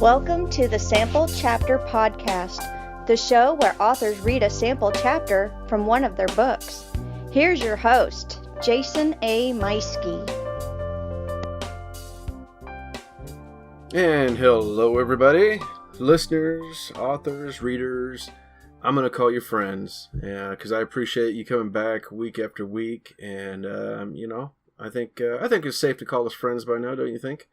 Welcome to the Sample Chapter Podcast, the show where authors read a sample chapter from one of their books. Here's your host, Jason A. Meiske. And hello everybody, listeners, authors, readers. I'm going to call you friends, because I appreciate you coming back week after week, and I think it's safe to call us friends by now, don't you think?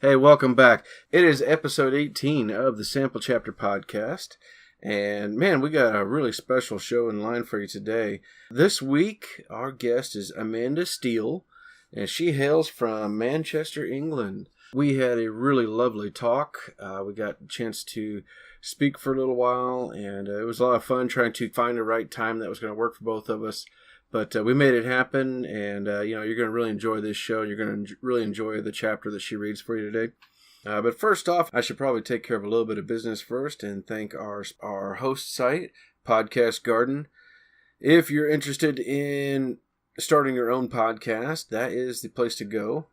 Hey, welcome back. It is episode 18 of the Sample Chapter Podcast, and man, we got a really special show in line for you today. This week, our guest is Amanda Steele, and she hails from Manchester, England. We had a really lovely talk. We got a chance to speak for a little while, and it was a lot of fun trying to find the right time that was going to work for both of us. But we made it happen, and you're going to really enjoy this show. You're going to really enjoy the chapter that she reads for you today. But first off, I should probably take care of a little bit of business first and thank our host site, Podcast Garden. If you're interested in starting your own podcast, that is the place to go.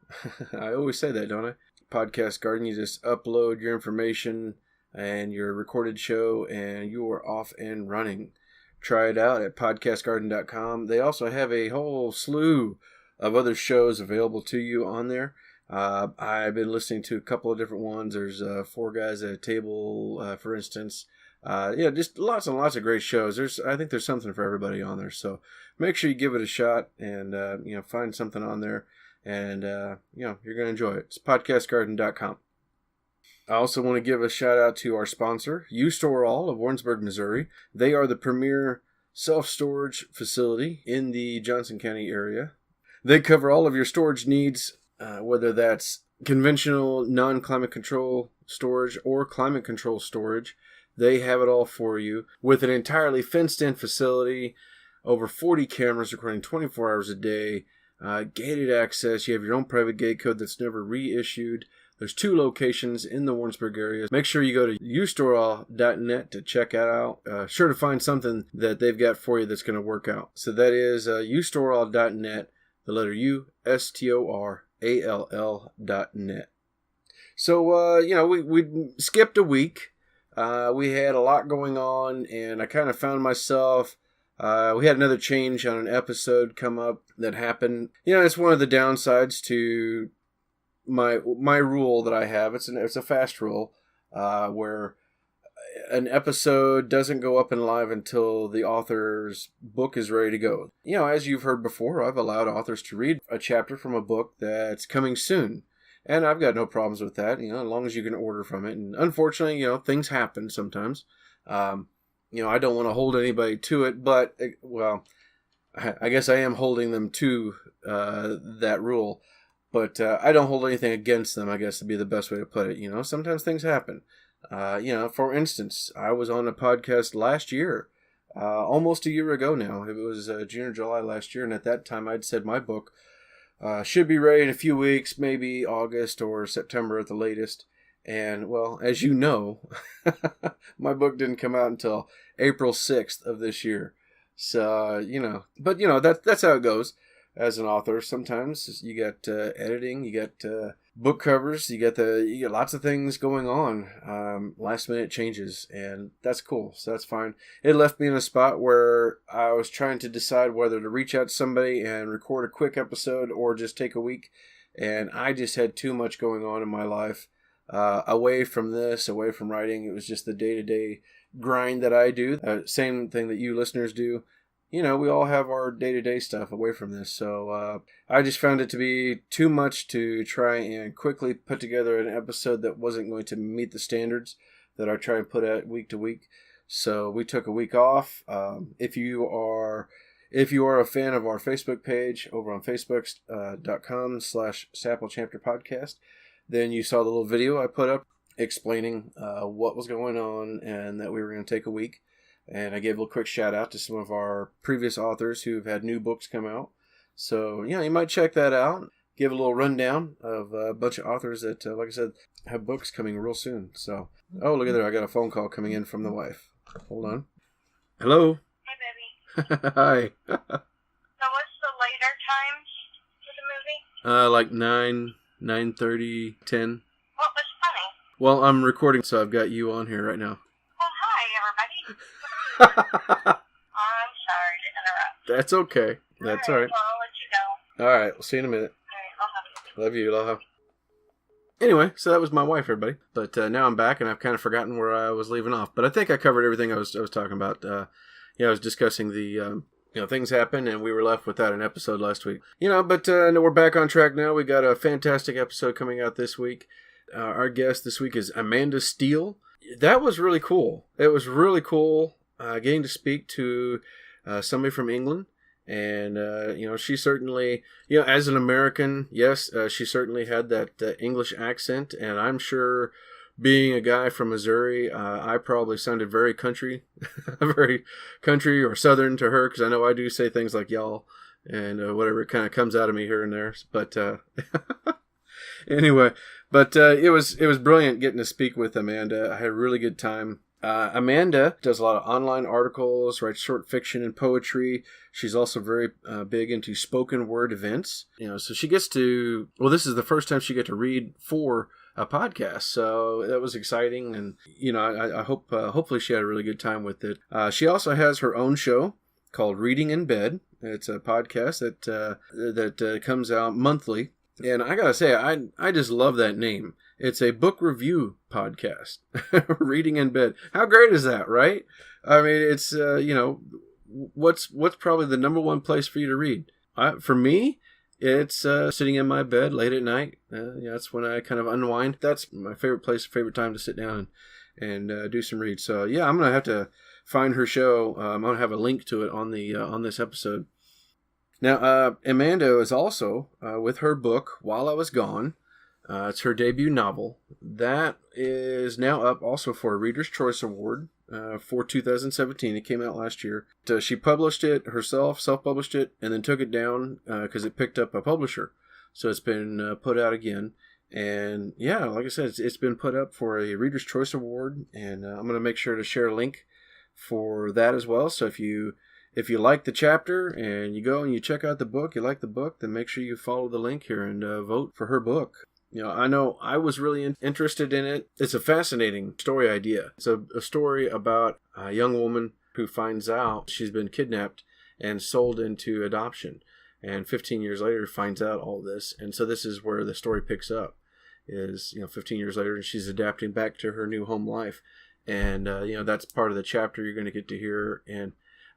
I always say that, don't I? Podcast Garden, you just upload your information and your recorded show, and you are off and running. Try it out at podcastgarden.com. They also have a whole slew of other shows available to you on there. I've been listening to a couple of different ones. There's Four Guys at a Table, for instance. Just lots and lots of great shows. I think there's something for everybody on there. So make sure you give it a shot and find something on there, and you're going to enjoy it. It's podcastgarden.com. I also want to give a shout out to our sponsor, U-Store All of Warrensburg, Missouri. They are the premier self-storage facility in the Johnson County area. They cover all of your storage needs, whether that's conventional non-climate control storage or climate control storage. They have it all for you with an entirely fenced-in facility, over 40 cameras recording 24 hours a day, gated access. You have your own private gate code that's never reissued. There's 2 locations in the Warrensburg area. Make sure you go to ustoreall.net to check it out. Sure to find something that they've got for you that's going to work out. So that is ustoreall.net, the letter U, STORALL.net. So, we skipped a week. We had a lot going on, and I kind of found myself... we had another change on an episode come up that happened. It's one of the downsides to my rule that I have. It's a fast rule, where an episode doesn't go up in live until the author's book is ready to go. As you've heard before, I've allowed authors to read a chapter from a book that's coming soon. And I've got no problems with that, as long as you can order from it. And unfortunately, things happen sometimes. I don't want to hold anybody to it, but, I guess I am holding them to that rule. But I don't hold anything against them, I guess, would be the best way to put it. Sometimes things happen. For instance, I was on a podcast last year, almost a year ago now. It was June or July last year, and at that time I'd said my book should be ready in a few weeks, maybe August or September at the latest. And, well, as you know, my book didn't come out until April 6th of this year. So, that's how it goes. As an author, sometimes you got editing, you got book covers, you got lots of things going on, last minute changes, and that's cool. So that's fine. It left me in a spot where I was trying to decide whether to reach out to somebody and record a quick episode or just take a week, and I just had too much going on in my life, away from this, away from writing. It was just the day-to-day grind that I do, same thing that you listeners do. We all have our day-to-day stuff away from this, so I just found it to be too much to try and quickly put together an episode that wasn't going to meet the standards that I try and put at week to week. So we took a week off. If you are a fan of our Facebook page over on facebook.com/samplechapterpodcast, then you saw the little video I put up explaining what was going on and that we were going to take a week. And I gave a little quick shout out to some of our previous authors who've had new books come out. So, you might check that out. Give a little rundown of a bunch of authors that, like I said, have books coming real soon. So, oh, look at there. I got a phone call coming in from the wife. Hold on. Hello. Hi, baby. Hi. So what's the later times for the movie? Like 9, 9:30, 10. What was funny? Well, I'm recording, so I've got you on here right now. Well, hi, everybody. I'm sorry to interrupt. That's okay. That's all right. Well, I'll let you go. All right. We'll see you in a minute. All right, I'll have you. Love you. Aloha. Anyway, so that was my wife, everybody. But now I'm back, and I've kind of forgotten where I was leaving off. But I think I covered everything I was talking about. I was discussing the things happen, and we were left without an episode last week. But no, we're back on track now. We got a fantastic episode coming out this week. Our guest this week is Amanda Steele. That was really cool. It was really cool getting to speak to somebody from England. And, she certainly, as an American, yes, she certainly had that English accent. And I'm sure being a guy from Missouri, I probably sounded very country, very country or southern to her, because I know I do say things like y'all and whatever, it kind of comes out of me here and there. But anyway, it was brilliant getting to speak with Amanda. I had a really good time. Amanda does a lot of online articles, writes short fiction and poetry. She's also very big into spoken word events. So she gets to, this is the first time she get to read for a podcast. So that was exciting. And, I hope, hopefully she had a really good time with it. She also has her own show called Reading in Bed. It's a podcast that comes out monthly. And I gotta say, I just love that name. It's a book review podcast. Reading in Bed. How great is that, right? I mean, it's, what's probably the number one place for you to read? For me, it's sitting in my bed late at night. That's when I kind of unwind. That's my favorite time to sit down and do some reads. So, yeah, I'm going to have to find her show. I'm going to have a link to it on this episode. Now, Amanda is also with her book, While I Was Gone. It's her debut novel. That is now up also for a Reader's Choice Award for 2017. It came out last year. So she published it herself, self-published it, and then took it down because it picked up a publisher. So it's been put out again. And yeah, like I said, it's been put up for a Reader's Choice Award. And I'm going to make sure to share a link for that as well. So if you like the chapter and you go and you check out the book, you like the book, then make sure you follow the link here and vote for her book. I know I was really interested in it. It's a fascinating story idea. It's a story about a young woman who finds out she's been kidnapped and sold into adoption. And 15 years later finds out all this. And so this is where the story picks up. Is 15 years later, and she's adapting back to her new home life. And, that's part of the chapter you're going to get to hear. And,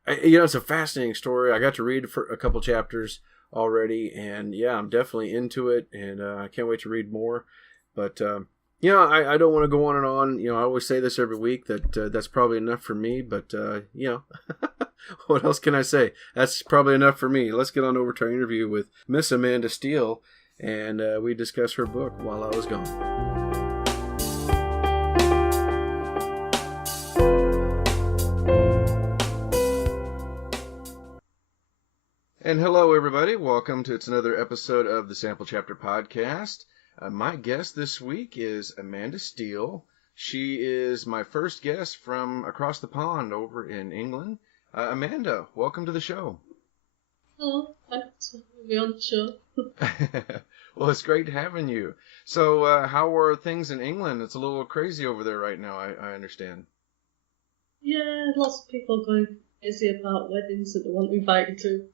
it's a fascinating story. I got to read for a couple chapters already, and yeah, I'm definitely into it, and I can't wait to read more. But I don't want to go on and on. I always say this every week that that's probably enough for me. But what else can I say? That's probably enough for me. Let's get on over to our interview with Miss Amanda Steele, and we discuss her book While I Was Gone. And hello, everybody. Welcome to another episode of the Sample Chapter Podcast. My guest this week is Amanda Steele. She is my first guest from across the pond over in England. Amanda, welcome to the show. Hello. Thanks for having me on the show. Well, it's great having you. So, how are things in England? It's a little crazy over there right now, I understand. Yeah, lots of people going crazy about weddings that they want invited to.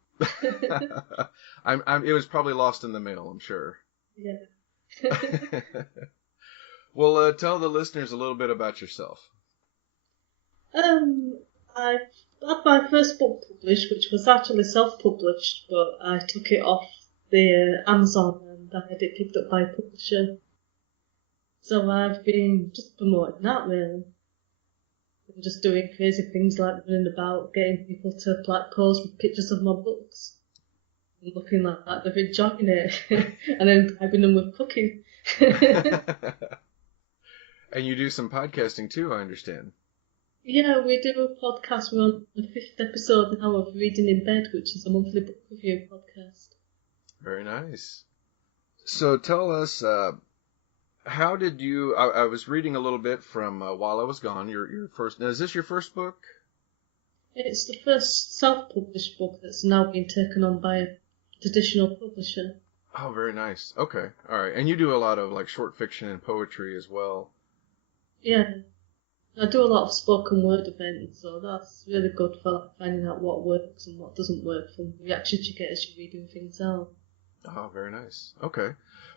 It was probably lost in the mail, I'm sure. Yeah. Well, tell the listeners a little bit about yourself. I had my first book published, which was actually self-published, but I took it off the Amazon and I had it picked up by a publisher. So I've been just promoting that, really. I'm just doing crazy things like running about, getting people to pose with pictures of my books, and looking like they've been enjoying it, and then bribing them with cooking. And you do some podcasting too, I understand. Yeah, we do a podcast. We're on the 5th episode now of Reading in Bed, which is a monthly book review podcast. Very nice. So tell us, how did you... I was reading a little bit from While I Was Gone, your first... Now, is this your first book? It's the first self-published book that's now been taken on by a traditional publisher. Oh, very nice. Okay, all right. And you do a lot of like short fiction and poetry as well. Yeah, I do a lot of spoken word events, so that's really good for like, finding out what works and what doesn't work from the reactions you get as you're reading things out. Oh, very nice. Okay.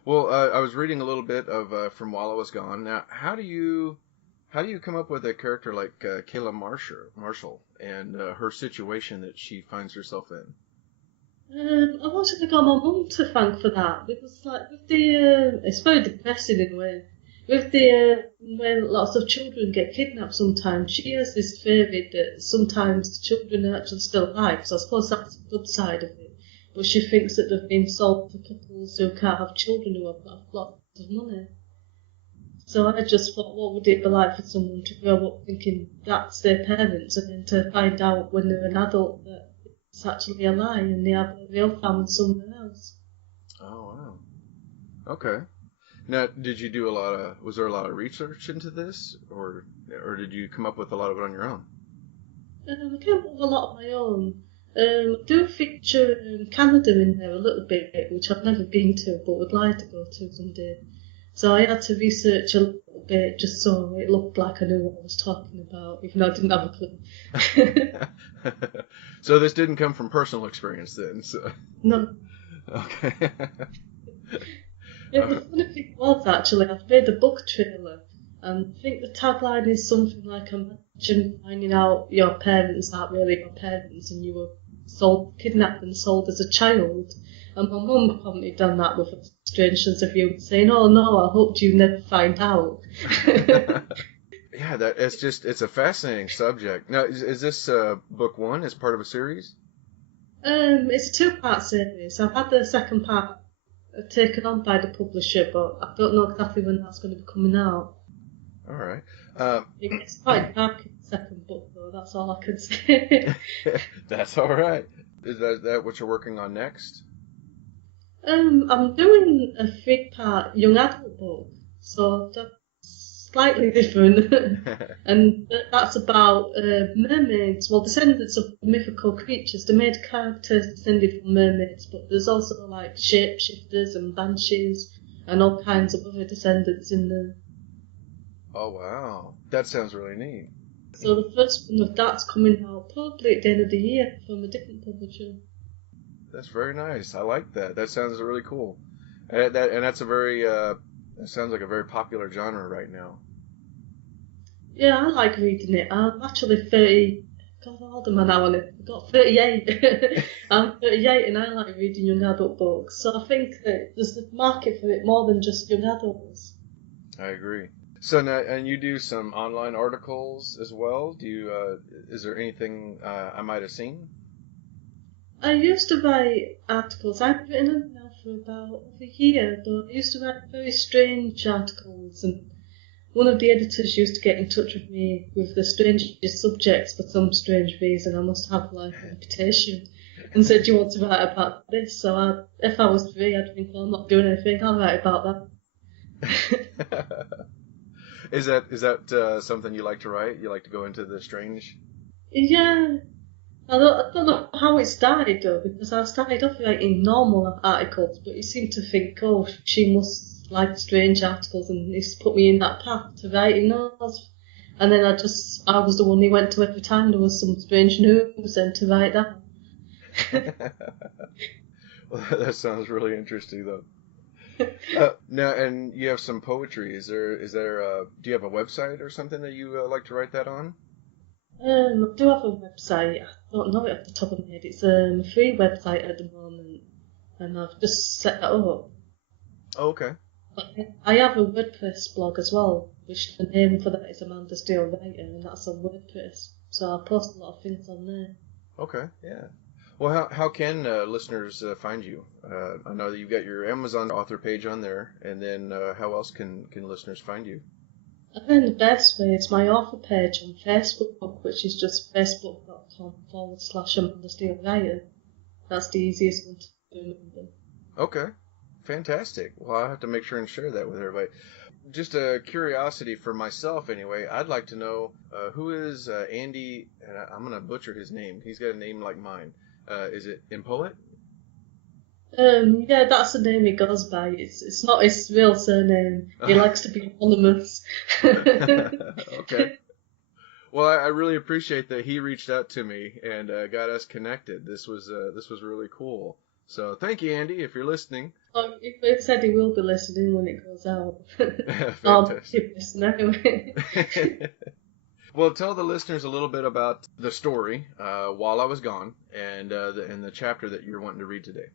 Well, I was reading a little bit of From While I Was Gone. Now, how do you come up with a character like Kayla Marshall and her situation that she finds herself in? I've actually got my mum to thank for that because, like, with the it's very depressing in a way. With the when lots of children get kidnapped, sometimes she has this theory that sometimes the children are actually still alive. So I suppose that's the good side of it. But she thinks that they've been sold for couples who can't have children who have got lots of money. So I just thought, what would it be like for someone to grow up thinking that's their parents, and then to find out when they're an adult that it's actually a lie and they have a real family somewhere else. Oh, wow. Okay. Now, did you do was there a lot of research into this, or did you come up with a lot of it on your own? I came up with a lot of my own. I do feature Canada in there a little bit, which I've never been to but would like to go to someday. So I had to research a little bit just so it looked like I knew what I was talking about, even though I didn't have a clue. So this didn't come from personal experience then. So. No. Okay. Yeah, the funny thing was actually, I've made a book trailer, and I think the tagline is something like, imagine finding out your parents aren't really your parents and you were kidnapped and sold as a child. And my mum commented on that with a strange sense of humour, saying, "Oh no, I hoped you never find out." Yeah, it's a fascinating subject. Now, is this book one as part of a series? It's a two-part series. I've had the second part taken on by the publisher, but I don't know exactly when that's going to be coming out. All right. It gets quite dark in the second book, though. That's all I can say. That's all right. Is that what you're working on next? I'm doing a three-part young adult book, so that's slightly different. And that's about mermaids, well, descendants of mythical creatures. They made characters descended from mermaids, but there's also like shapeshifters and banshees and all kinds of other descendants in there. Oh, wow. That sounds really neat. So the first one of that's coming out probably at the end of the year from a different publisher. That's very nice. I like that. That sounds really cool. And that's a very that sounds like a very popular genre right now. Yeah, I like reading it. I'm actually 30. God, how old am I now? I've got 38. I'm 38 and I like reading young adult books. So I think that there's a market for it more than just young adults. I agree. So now, and you do some online articles as well. Do you? Is there anything I might have seen? I used to write articles. I've written them now for about a year, but I used to write very strange articles, and one of the editors used to get in touch with me with the strangest subjects for some strange reason. I must have like a reputation, and said, "Do you want to write about this?" So if I was free, I'd think, "Well, I'm not doing anything. I'll write about that." Is that something you like to write? You like to go into the strange? Yeah. I don't know how it started though, because I started off writing normal articles, but you seem to think, oh, she must like strange articles, and it's put me in that path to writing those. And then I was the one who went to every time there was some strange news and to write that. Well, that sounds really interesting though. Now, and you have some poetry. Do you have a website or something that you like to write that on? I do have a website. I don't know it off the top of my head. It's a free website at the moment, and I've just set that up. Oh, okay. I have a WordPress blog as well, which the name for that is Amanda Steele Writer, and that's on WordPress. So I post a lot of things on there. Okay, yeah. Well, how can listeners find you? I know that you've got your Amazon author page on there, and then how else can listeners find you? I think the best way is my author page on Facebook, which is just facebook.com/Amanda Steele Writer. That's the easiest one to remember. Okay, fantastic. Well, I'll have to make sure and share that with everybody. Just a curiosity for myself, anyway. I'd like to know who is Andy, and I'm going to butcher his name. He's got a name like mine. Is it Impoet? Yeah, that's the name he goes by. It's not his real surname. He likes to be anonymous. Okay. Well, I really appreciate that he reached out to me and got us connected. This was really cool. So thank you, Andy, if you're listening. Oh, he said he will be listening when it goes out. Fantastic. Keep listening anyway. Well, tell the listeners a little bit about the story while I was gone and the chapter that you're wanting to read today.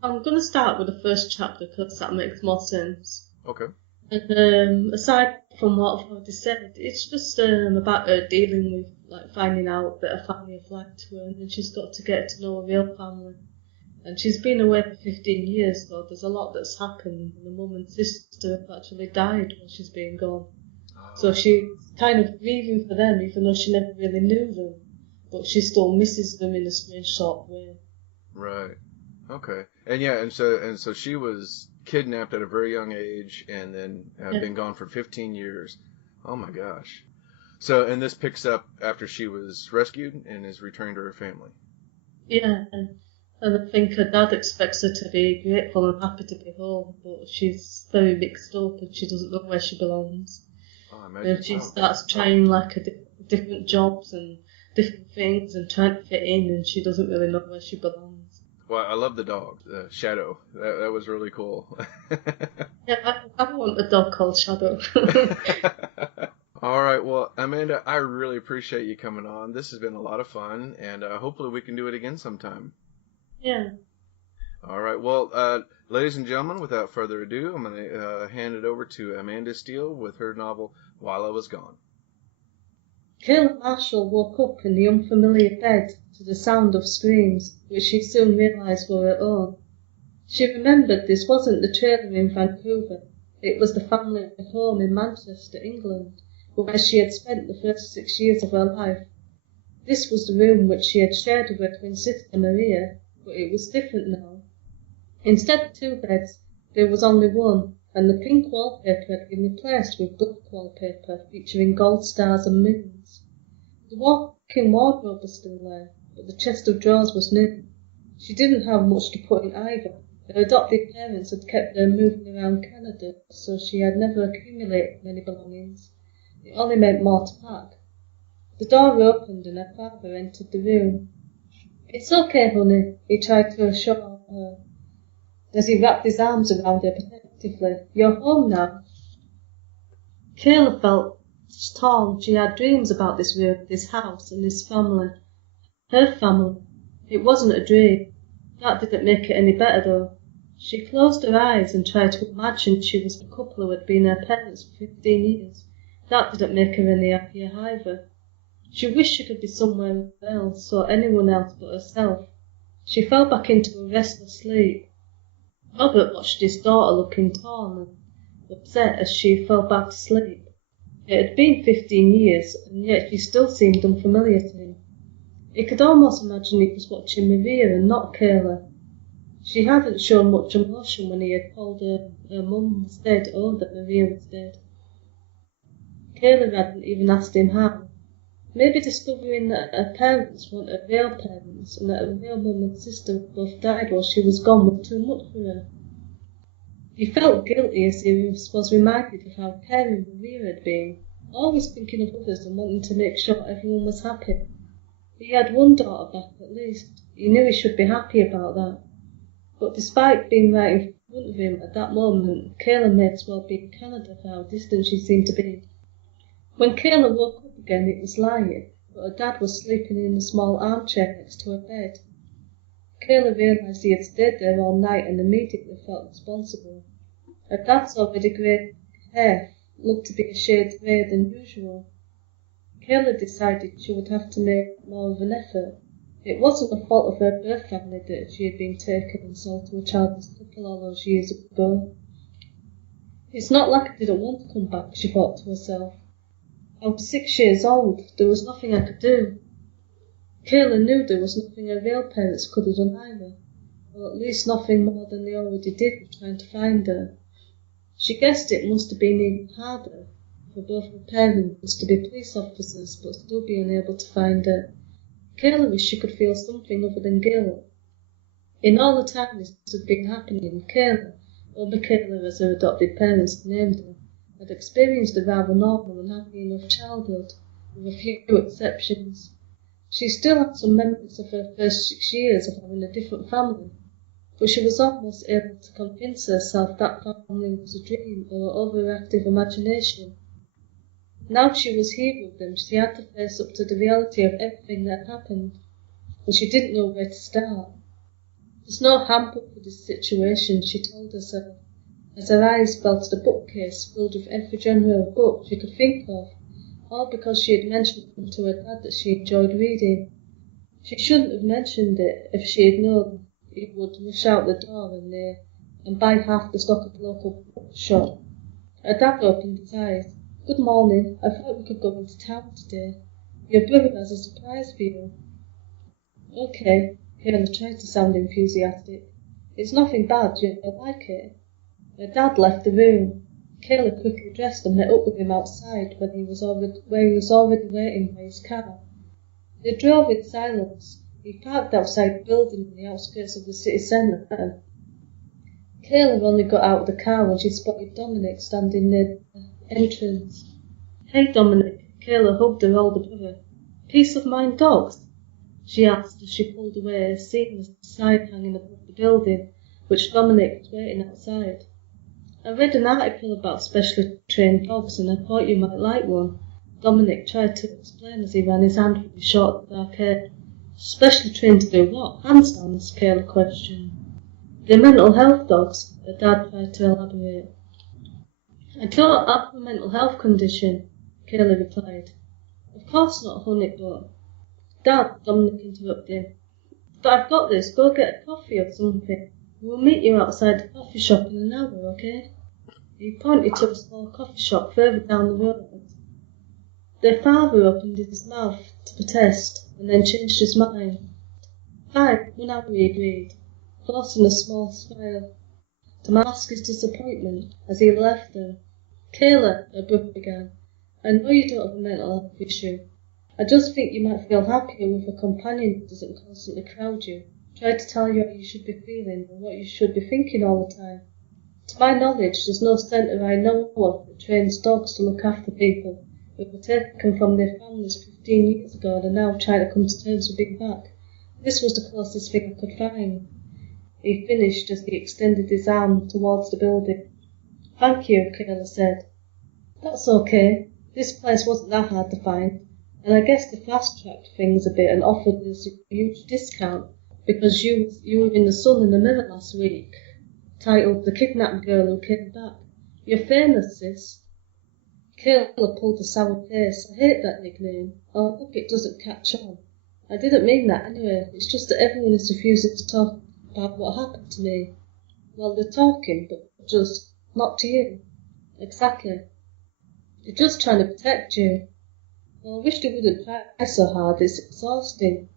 I'm going to start with the first chapter because that makes more sense. Okay. And aside from what I've already said, it's just about her dealing with like finding out that her family have lied to her, and then she's got to get to know a real family. And she's been away for 15 years, so there's a lot that's happened. And the mum and sister have actually died while she's been gone. So she's kind of grieving for them, even though she never really knew them. But she still misses them in a strange sort of way. Right. Okay. And yeah, and so she was kidnapped at a very young age, and then been gone for 15 years. Oh my gosh. So, and this picks up after she was rescued and is returned to her family. Yeah. And I think her dad expects her to be grateful and happy to be home, but she's very mixed up and she doesn't know where she belongs. Oh, I imagine. And she starts trying like different jobs and different things and trying to fit in, and she doesn't really know where she belongs. Well, I love the dog, Shadow. That was really cool. Yeah, I want a dog called Shadow. All right, well, Amanda, I really appreciate you coming on. This has been a lot of fun, and hopefully we can do it again sometime. Yeah. All right. Well, ladies and gentlemen, without further ado, I'm going to hand it over to Amanda Steele with her novel, While I Was Gone. Kayla Marshall woke up in the unfamiliar bed to the sound of screams, which she soon realised were her own. She remembered this wasn't the trailer in Vancouver. It was the family home in Manchester, England, where she had spent the first 6 years of her life. This was the room which she had shared with her twin sister Maria, but it was different now. Instead of 2 beds, there was only one, and the pink wallpaper had been replaced with black wallpaper featuring gold stars and moons. The walk-in wardrobe was still there, but the chest of drawers was new. She didn't have much to put in either. Her adopted parents had kept her moving around Canada, so she had never accumulated many belongings. It only meant more to pack. The door opened and her father entered the room. "It's okay, honey," he tried to assure her, as he wrapped his arms around her protectively. "You're home now." Kayla felt torn. She had dreams about this room, this house, and this family. Her family. It wasn't a dream. That didn't make it any better, though. She closed her eyes and tried to imagine she was a couple who had been her parents for 15 years. That didn't make her any happier either. She wished she could be somewhere else, or anyone else but herself. She fell back into a restless sleep. Robert watched his daughter looking torn and upset as she fell back to sleep. It had been 15 years, and yet she still seemed unfamiliar to him. He could almost imagine he was watching Maria and not Kayla. She hadn't shown much emotion when he had told her mum was dead or that Maria was dead. Kayla hadn't even asked him how. Maybe discovering that her parents weren't her real parents and that her real mum and sister both died while she was gone was too much for her. He felt guilty as he was reminded of how caring Maria had been, always thinking of others and wanting to make sure everyone was happy. He had one daughter back at least. He knew he should be happy about that. But despite being right in front of him at that moment, Kayla may as well be in Canada for how distant she seemed to be. When Kayla woke up again, it was light, but her dad was sleeping in a small armchair next to her bed. Kayla realised he had stayed there all night and immediately felt responsible. Her dad's already grey hair looked to be a shade greyer than usual. Kayla decided she would have to make more of an effort. It wasn't the fault of her birth family that she had been taken and sold to a childless couple all those years ago. It's not like I didn't want to come back, she thought to herself. I was 6 years old. There was nothing I could do. Kayla knew there was nothing her real parents could have done either, or at least nothing more than they already did with trying to find her. She guessed it must have been even harder for both her parents to be police officers but still be unable to find her. Kayla wished she could feel something other than guilt. In all the time this had been happening, Kayla, or Michaela as her adopted parents named her, had experienced a rather normal and happy enough childhood, with a few exceptions. She still had some memories of her first 6 years of having a different family, but she was almost able to convince herself that family was a dream or overactive imagination. Now she was here with them, she had to face up to the reality of everything that had happened, and she didn't know where to start. There's no handbook for this situation, she told herself, as her eyes fell to the bookcase filled with every genre of book she could think of, all because she had mentioned to her dad that she enjoyed reading. She shouldn't have mentioned it if she had known he would rush out the door and buy half the stock at the local bookshop. Her dad opened his eyes. "Good morning. I thought we could go into town today. Your brother has a surprise for you." "Okay." Kayla tried to sound enthusiastic. "It's nothing bad. You'll like it." Her dad left the room. Kayla quickly dressed and met up with him outside where he was already waiting by his car. They drove in silence. He parked outside the building on the outskirts of the city centre. Kayla only got out of the car when she spotted Dominic standing near the entrance. "Hey, Dominic." Kayla hugged her older brother. "Peace of mind dogs?" she asked as she pulled away, seeing the sign hanging above the building, which Dominic was waiting outside. "I read an article about specially trained dogs and I thought you might like one," Dominic tried to explain as he ran his hand through his short dark hair. "Specially trained to do what?" "Handstands," Kayla questioned. "They're mental health dogs," her dad tried to elaborate. "I don't have a mental health condition," Kayla replied. "Of course not, honey, but—" "Dad," Dominic interrupted him. "But I've got this. Go get a coffee or something. We'll meet you outside the coffee shop in an hour, okay?" He pointed to a small coffee shop further down the road. Their father opened his mouth to protest, and then changed his mind. "Fine, 1 hour," he agreed, forcing a small smile to mask his disappointment as he left them. "Kayla," her brother began, "I know you don't have a mental health issue. I just think you might feel happier with a companion who doesn't constantly crowd you, try to tell you how you should be feeling or what you should be thinking all the time. To my knowledge, there's no centre I know of that trains dogs to look after people who were taken from their families 15 years ago and are now trying to come to terms with being back. This was the closest thing I could find," he finished as he extended his arm towards the building. "Thank you," Kayla said. "That's okay. This place wasn't that hard to find, and I guess they fast-tracked things a bit and offered us a huge discount because you were in the Sun and the Mirror last week, titled 'The Kidnapped Girl Who Came Back.' You're famous, sis." Kayla pulled a sour face. "I hate that nickname. Oh, I hope it doesn't catch on. I didn't mean that anyway. It's just that everyone is refusing to talk about what happened to me. Well, they're talking, but just not to you." "Exactly. They're just trying to protect you." "Well, I wish they wouldn't try so hard. It's exhausting."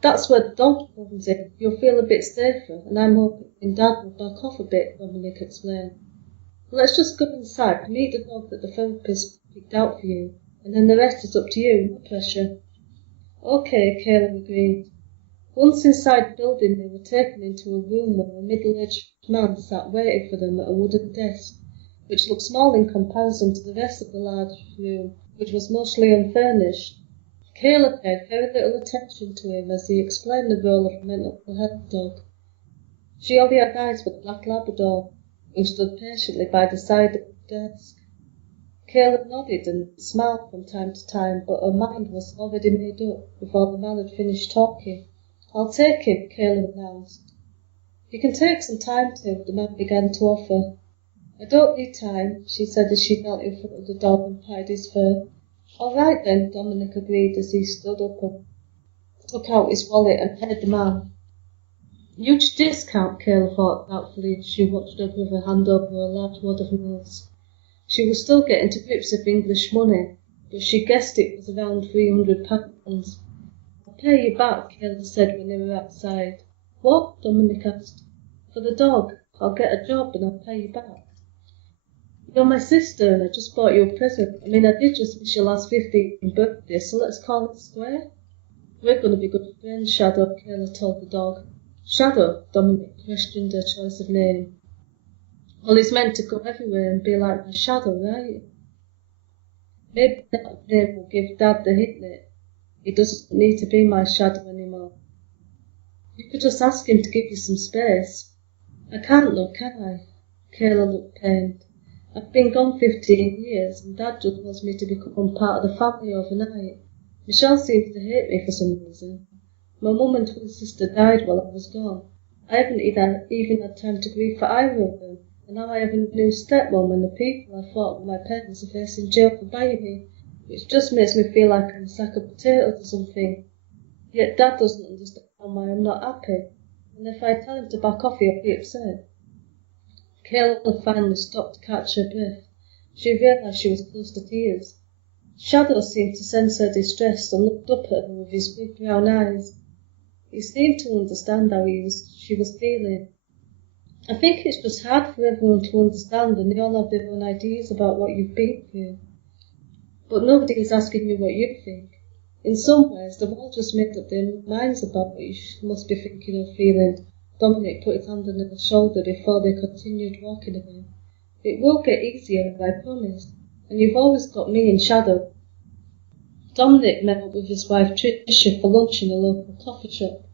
"That's where the dog comes in. You'll feel a bit safer, and I'm hoping Dad will back off a bit," Dominic explained. "Let's just go inside, meet the dog that the therapist picked out for you, and then the rest is up to you, no pressure." "Okay," Kayla agreed. Once inside the building, they were taken into a room where a middle-aged man sat waiting for them at a wooden desk, which looked small in comparison to the rest of the large room, which was mostly unfurnished. Kayla paid very little attention to him as he explained the role of a mental health dog. She only had eyes for the black Labrador, who stood patiently by the side of the desk. Kayla nodded and smiled from time to time, but her mind was already made up before the man had finished talking. "I'll take him," Kayla announced. "You can take some time to," the man began to offer. "I don't need time," she said as she knelt in front of the dog and patted his fur. "All right then," Dominic agreed as he stood up and took out his wallet and paid the man. Huge discount, Kayla thought doubtfully as she watched her brother hand over a large wad of notes. She was still getting to grips with English money, but she guessed it was around £300. "I'll pay you back," Kayla said when they were outside. "What?" Dominic asked. "For the dog. I'll get a job and I'll pay you back." "You're my sister and I just bought you a present. I did just miss your last 15th birthday, so let's call it square." "We're going to be good friends, Shadow," Kayla told the dog. Shadow, Dominic questioned her choice of name. Well, he's meant to go everywhere and be like my shadow, right? Maybe that name will give Dad the hint that he doesn't need to be my shadow anymore. You could just ask him to give you some space. I can't look, can I? Kayla looked pained. I've been gone 15 years, and Dad just wants me to become part of the family overnight. Michelle seems to hate me for some reason. My mum and twin sister died while I was gone. I haven't even had time to grieve for either of them, and now I have a new stepmom, and the people I thought were my parents are facing jail for buying me, which just makes me feel like I'm a sack of potatoes or something. Yet Dad doesn't understand why I'm not happy, and if I tell him to back off, he'll be upset. Kayla finally stopped to catch her breath. She realised she was close to tears. Shadow seemed to sense her distress and looked up at her with his big brown eyes. He seemed to understand how she was feeling. I think it's just hard for everyone to understand, and they all have their own ideas about what you've been through. But nobody is asking you what you think. In some ways, they've all just made up their minds about what you must be thinking or feeling. Dominic put his hand on her shoulder before they continued walking again. It will get easier, I promise, and you've always got me in Shadow. Dominic met up with his wife Tricia for lunch in a local coffee shop.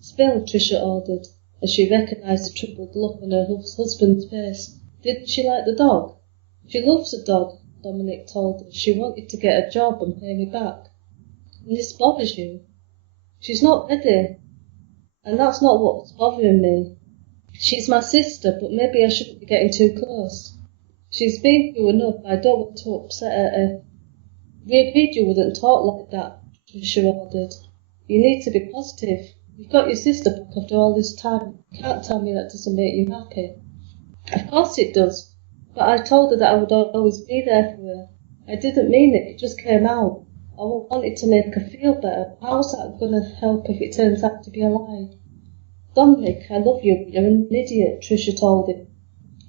Spill, Tricia ordered, as she recognised the troubled look on her husband's face. Didn't she like the dog? She loves the dog, Dominic told her. She wanted to get a job and pay me back. And this bothers you? She's not ready. And that's not what's bothering me. She's my sister, but maybe I shouldn't be getting too close. She's been through enough, I don't want to upset her. We agreed you wouldn't talk like that, Tricia ordered. You need to be positive. You've got your sister back after all this time. You can't tell me that doesn't make you happy. Of course it does, but I told her that I would always be there for her. I didn't mean it just came out. I wanted to make her feel better. How's that going to help if it turns out to be a lie? Dominic, I love you, but you're an idiot, Tricia told him.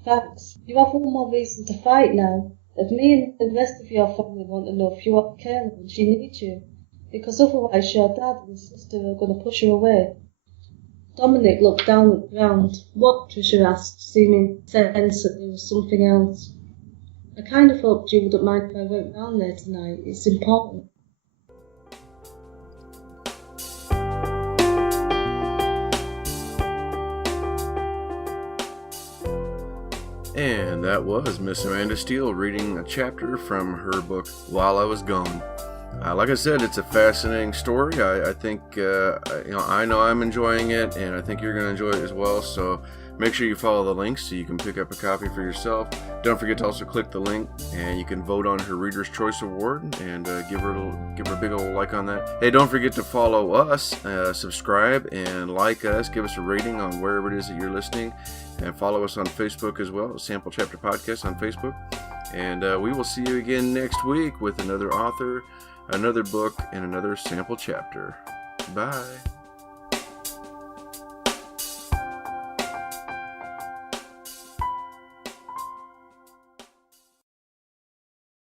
Thanks. You have one more reason to fight now. If me and the rest of your family want to know if you are Kayla and she needs you, because otherwise your dad and sister are going to push her away. Dominic looked down at the ground. What? Tricia asked, seeming to sense that there was something else. I kind of hoped you wouldn't mind if I went round there tonight. It's important. And that was Miss Amanda Steele reading a chapter from her book, While I Was Gone. Like I said, it's a fascinating story. I think, I know I'm enjoying it, and I think you're going to enjoy it as well. So make sure you follow the links so you can pick up a copy for yourself. Don't forget to also click the link, and you can vote on her Reader's Choice Award and give her a big old like on that. Hey, don't forget to follow us, subscribe, and like us. Give us a rating on wherever it is that you're listening, and follow us on Facebook as well, Sample Chapter Podcast on Facebook. And we will see you again next week with another author, another book, and another sample chapter. Bye.